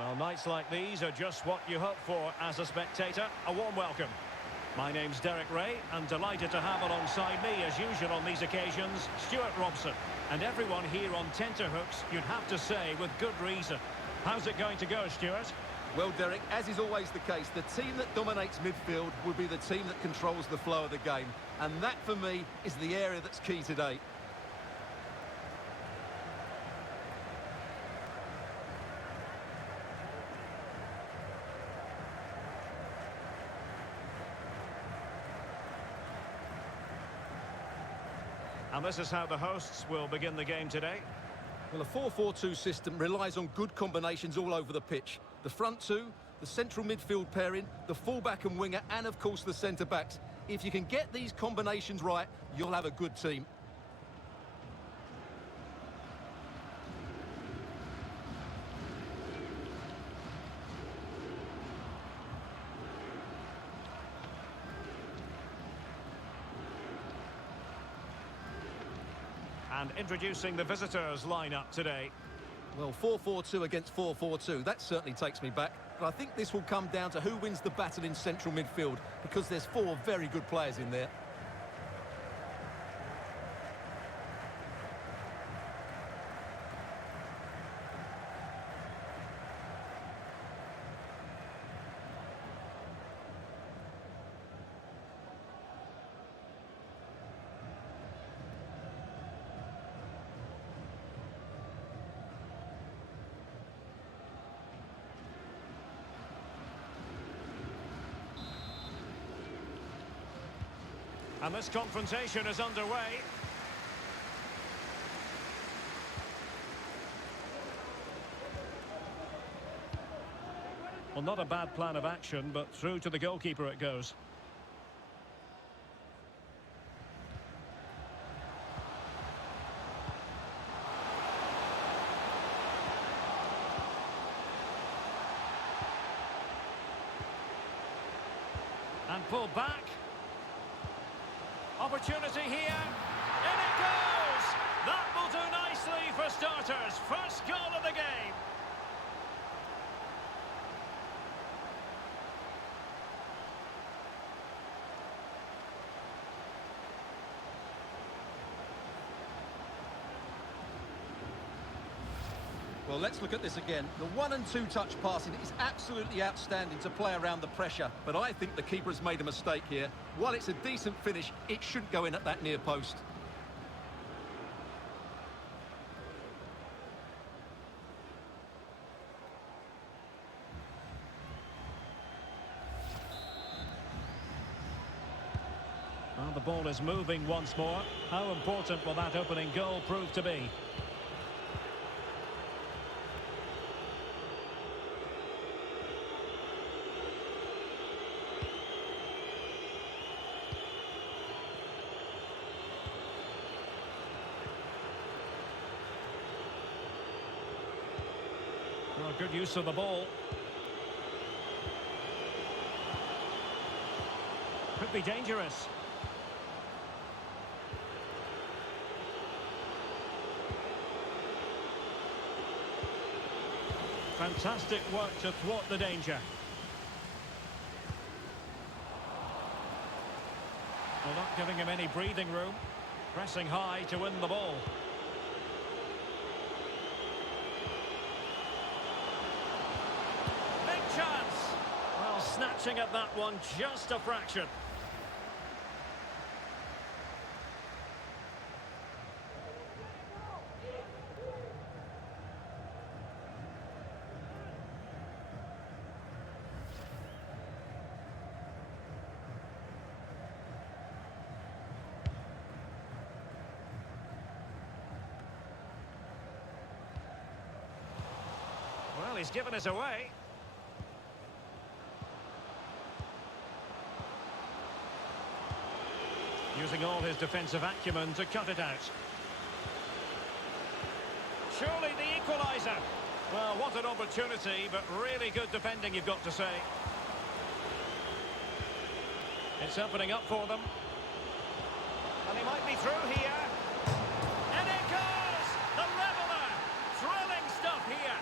Well, nights like these are just what you hope for as a spectator. A warm welcome. My name's Derek Ray, and delighted to have alongside me, as usual on these occasions, Stuart Robson. And everyone here on tenterhooks, you'd have to say, with good reason. How's it going to go, Stuart? Well, Derek, as is always the case, the team that dominates midfield will be the team that controls the flow of the game. And that, for me, is the area that's key today. And this is how the hosts will begin the game today. Well, a 4-4-2 system relies on good combinations all over the pitch. The front two, the central midfield pairing, the fullback and winger, and of course the centre-backs. If you can get these combinations right, you'll have a good team. And introducing the visitors lineup today. Well, 4-4-2 against 4-4-2, that certainly takes me back. But I think this will come down to who wins the battle in central midfield, because there's four very good players in there. And this confrontation is underway. Well, not a bad plan of action, but through to the goalkeeper it goes. And pulled back. Opportunity here. In it goes! That will do nicely for starters. First goal of the game. Well, let's look at this again. The 1- and 2-touch passing is absolutely outstanding to play around the pressure, but I think the keeper has made a mistake here. While it's a decent finish, it shouldn't go in at that near post. Well, the ball is moving once more. How important will that opening goal prove to be? Well, good use of the ball. Could be dangerous. Fantastic work to thwart the danger. Well, not giving him any breathing room. Pressing high to win the ball. Chance. Well, snatching at that one just a fraction. Well, he's given us away. Using all his defensive acumen to cut it out. Surely the equaliser. Well, what an opportunity, but really good defending, you've got to say. It's opening up for them. And he might be through here. And it goes! The leveller! Thrilling stuff here.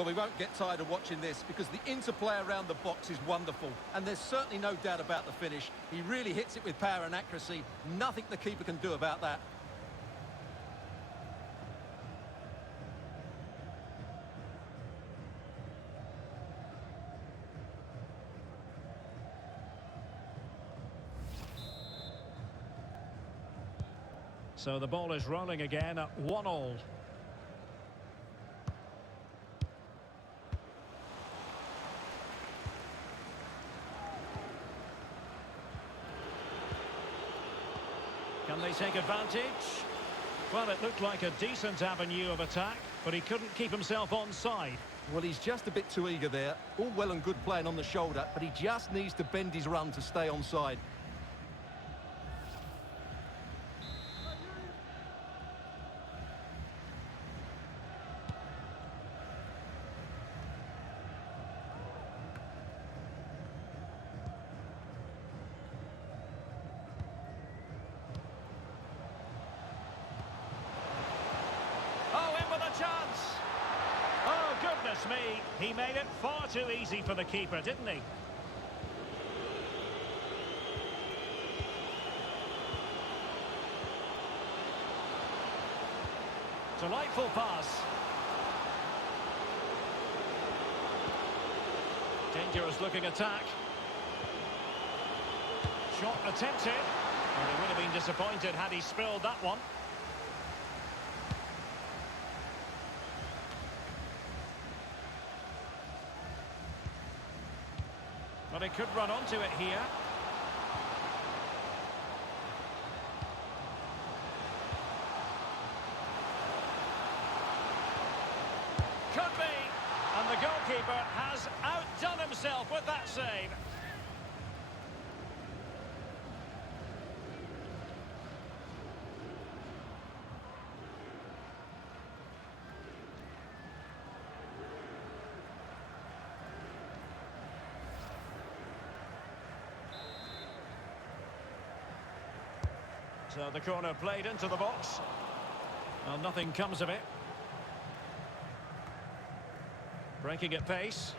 Well, we won't get tired of watching this because the interplay around the box is wonderful. And there's certainly no doubt about the finish. He really hits it with power and accuracy. Nothing the keeper can do about that. So the ball is rolling again at 1-1. Can they take advantage? Well, it looked like a decent avenue of attack, but he couldn't keep himself onside. Well, he's just a bit too eager there. All well and good playing on the shoulder, but he just needs to bend his run to stay onside. Chance. Oh, goodness me. He made it far too easy for the keeper, didn't he? Delightful pass. Dangerous looking attack. Shot attempted. Well, he would have been disappointed had he spilled that one. But he could run onto it here. Could be. And the goalkeeper has outdone himself with that save. So the corner played into the box. Well, nothing comes of it. Breaking at pace.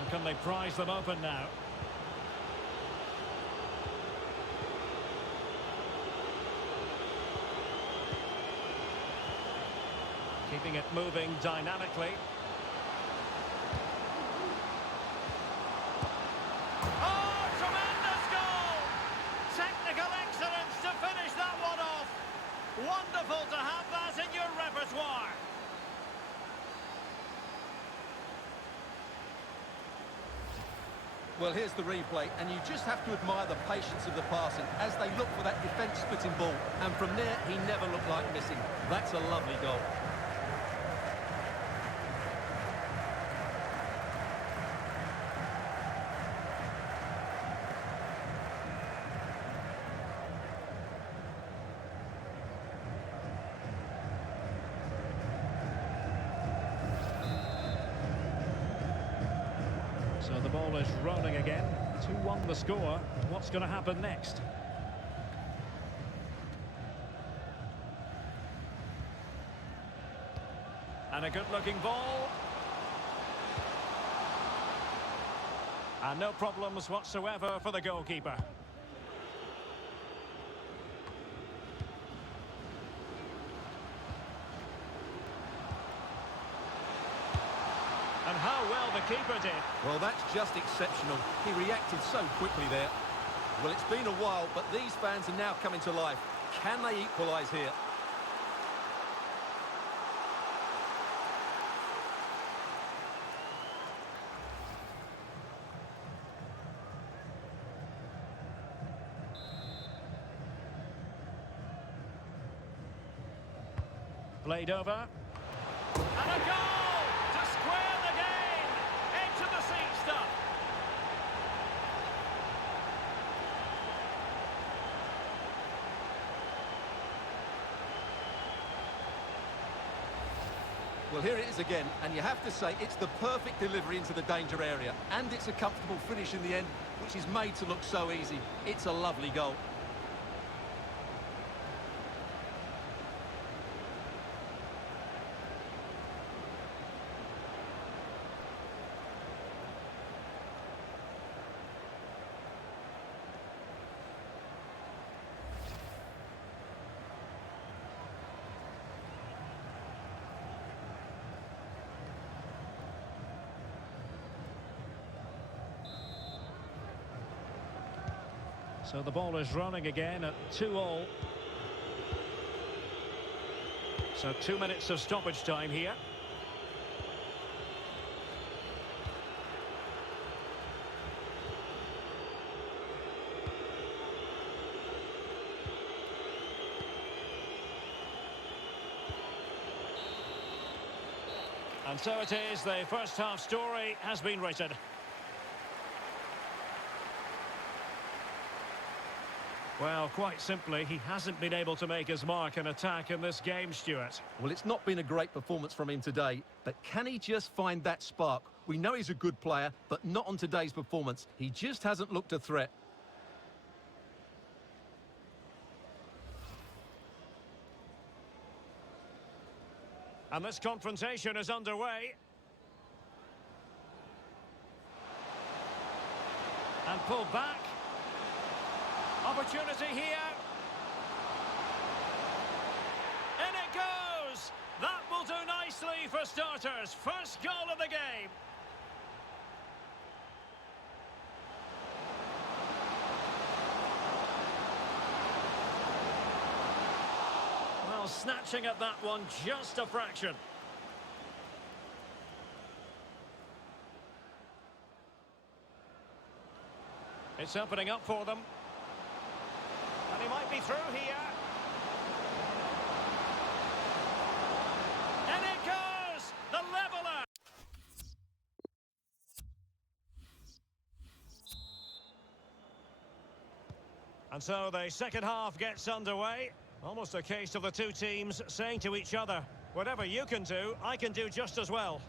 And can they prise them open now? Keeping it moving dynamically. Oh, tremendous goal! Technical excellence to finish that one off. Wonderful to have that in your repertoire. Well, here's the replay, and you just have to admire the patience of the passing as they look for that defence-splitting ball. And from there, he never looked like missing. That's a lovely goal. So the ball is rolling again. 2-1 the score. What's going to happen next? And a good-looking ball. And no problems whatsoever for the goalkeeper. And how well the keeper did. Well, that's just exceptional. He reacted so quickly there. Well, it's been a while, but these fans are now coming to life. Can they equalise here? Played over. And a goal to square the game. Into the seat stuff. Well, here it is again, and you have to say it's the perfect delivery into the danger area, and it's a comfortable finish in the end. which is made to look so easy. It's a lovely goal. So the ball is running again at 2-2. So 2 minutes of stoppage time here. And so it is, the first half story has been written. Well, quite simply, he hasn't been able to make his mark and attack in this game, Stuart. Well, it's not been a great performance from him today, but can he just find that spark? We know he's a good player, but not on today's performance. He just hasn't looked a threat. And this confrontation is underway. And pulled back. Opportunity here. In it goes! That will do nicely for starters. First goal of the game. Well, snatching at that one just a fraction. It's opening up for them. And he might be through here. And it goes! The leveller! And so the second half gets underway. Almost a case of the two teams saying to each other, whatever you can do, I can do just as well.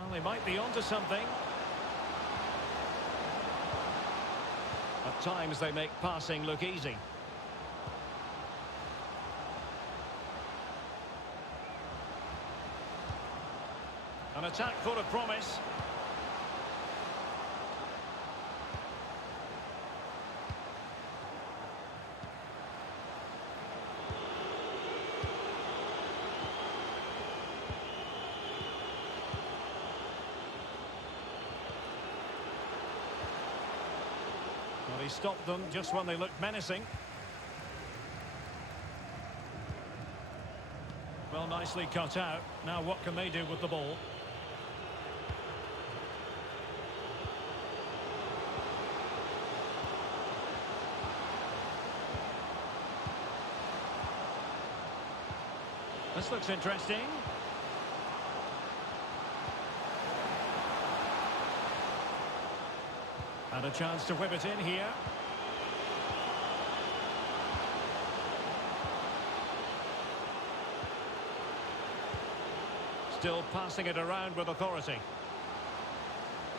Well, they might be onto something. At times they make passing look easy. An attack full of promise. Well, he stopped them just when they looked menacing. Well, nicely cut out. Now what can they do with the ball? This looks interesting. And a chance to whip it in here. Still passing it around with authority.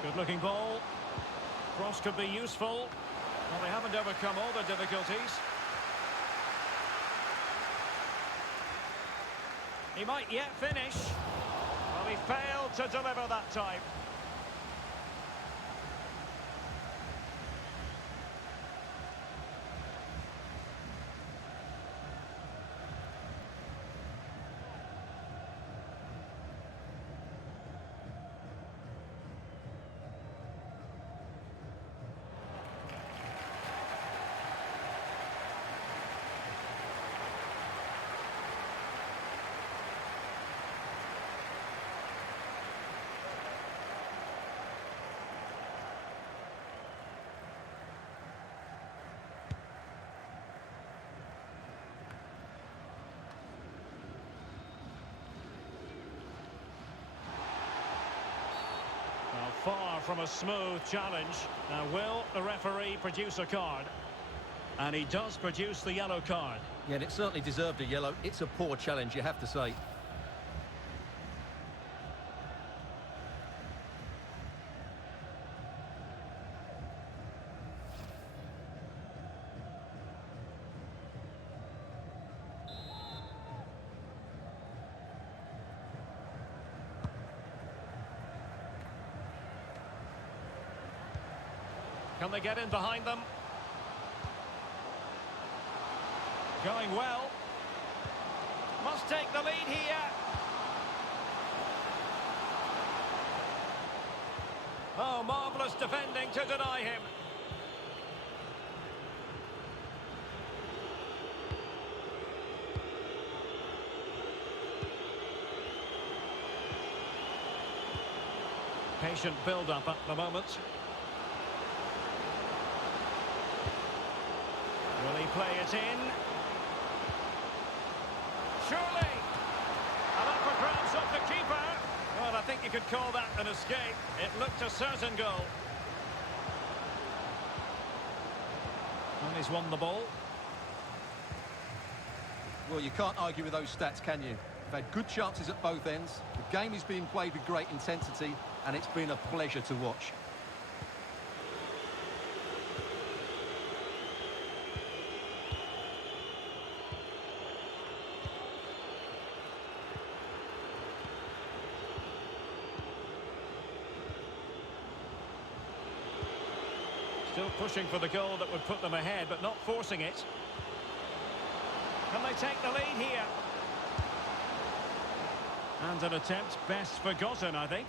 Good looking ball. Cross could be useful. Well, they haven't overcome all the difficulties. He might yet finish. Well, he failed to deliver that time. Far from a smooth challenge. Now, will the referee produce a card? And he does produce the yellow card. Yeah, and it certainly deserved a yellow. It's a poor challenge, you have to say. Can they get in behind them? Going well. Must take the lead here. Oh, marvellous defending to deny him. Patient build-up at the moment. Will he play it in? Surely! And up for grabs off the keeper. Well, I think you could call that an escape. It looked a certain goal. And he's won the ball. Well, you can't argue with those stats, can you? They've had good chances at both ends. The game is being played with great intensity, and it's been a pleasure to watch. Still pushing for the goal that would put them ahead, but not forcing it. Can they take the lead here? And an attempt best forgotten, I think.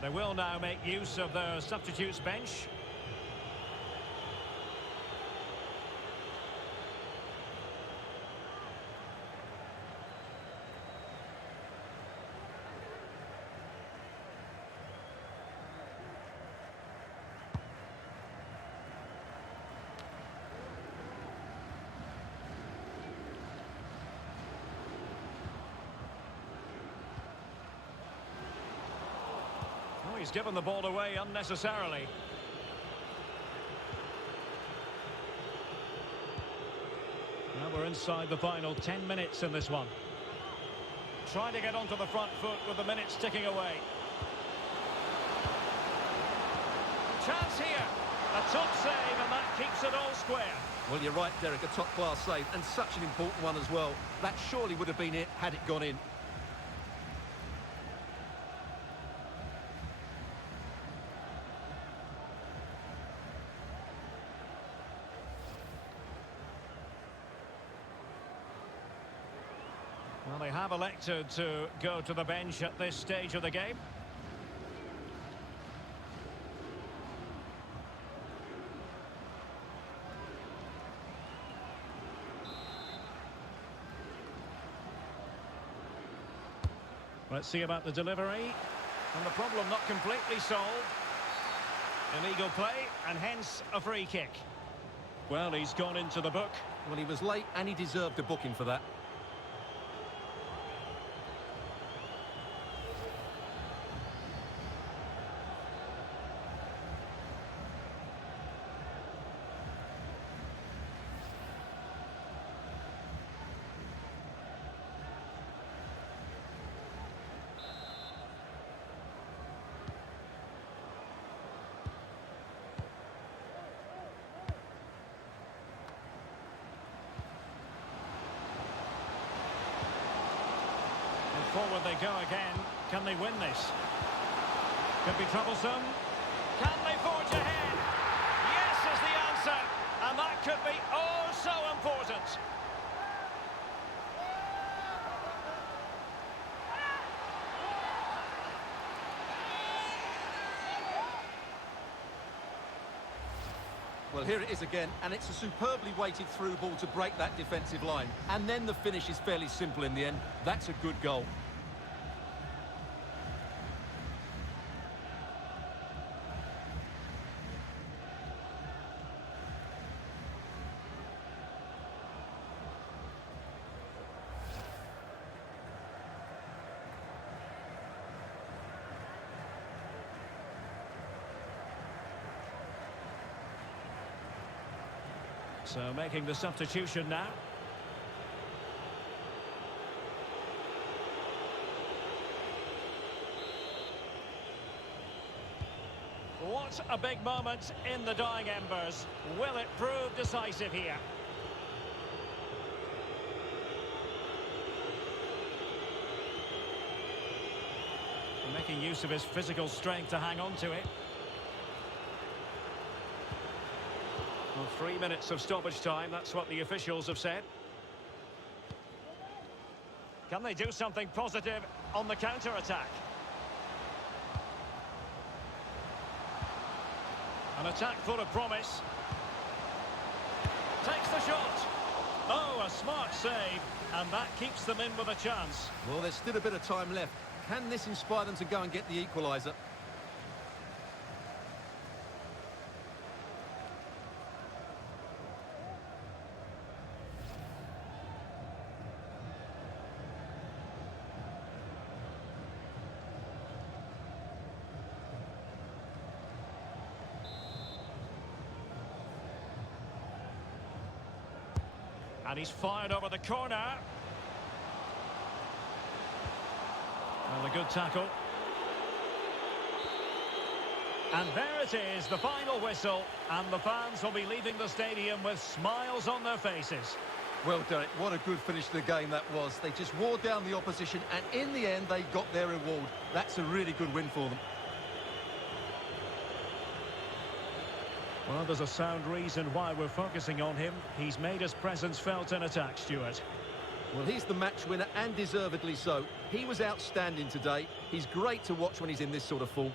They will now make use of their substitutes bench. Oh, he's given the ball away unnecessarily. Now we're inside the final 10 minutes in this one. Trying to get onto the front foot with the minutes ticking away. Chance here. A top save, and that keeps it all square. Well, you're right, Derek, a top-class save, and such an important one as well. That surely would have been it had it gone in. Well, they have elected to go to the bench at this stage of the game. Let's see about the delivery. And the problem not completely solved. Illegal play, and hence a free kick. Well, he's gone into the book. Well, he was late, and he deserved a booking for that. Forward they go again. Can they win this? Could be troublesome. Can they forge ahead? Yes is the answer. And that could be oh so important. Well, here it is again, and it's a superbly weighted through ball to break that defensive line. And then the finish is fairly simple in the end. That's a good goal. So making the substitution now. What a big moment in the dying embers. Will it prove decisive here? Making use of his physical strength to hang on to it. Well, 3 minutes of stoppage time, that's what the officials have said. Can they do something positive on the counter-attack? An attack full of promise. Takes the shot. Oh, a smart save, and that keeps them in with a chance. Well, there's still a bit of time left. Can this inspire them to go and get the equaliser? And he's fired over the corner. Well, a good tackle. And there it is, the final whistle. And the fans will be leaving the stadium with smiles on their faces. Well, Derek, what a good finish to the game that was. They just wore down the opposition, and in the end, they got their reward. That's a really good win for them. Well, there's a sound reason why we're focusing on him. He's made his presence felt in attack, Stuart. Well, he's the match winner, and deservedly so. He was outstanding today. He's great to watch when he's in this sort of form.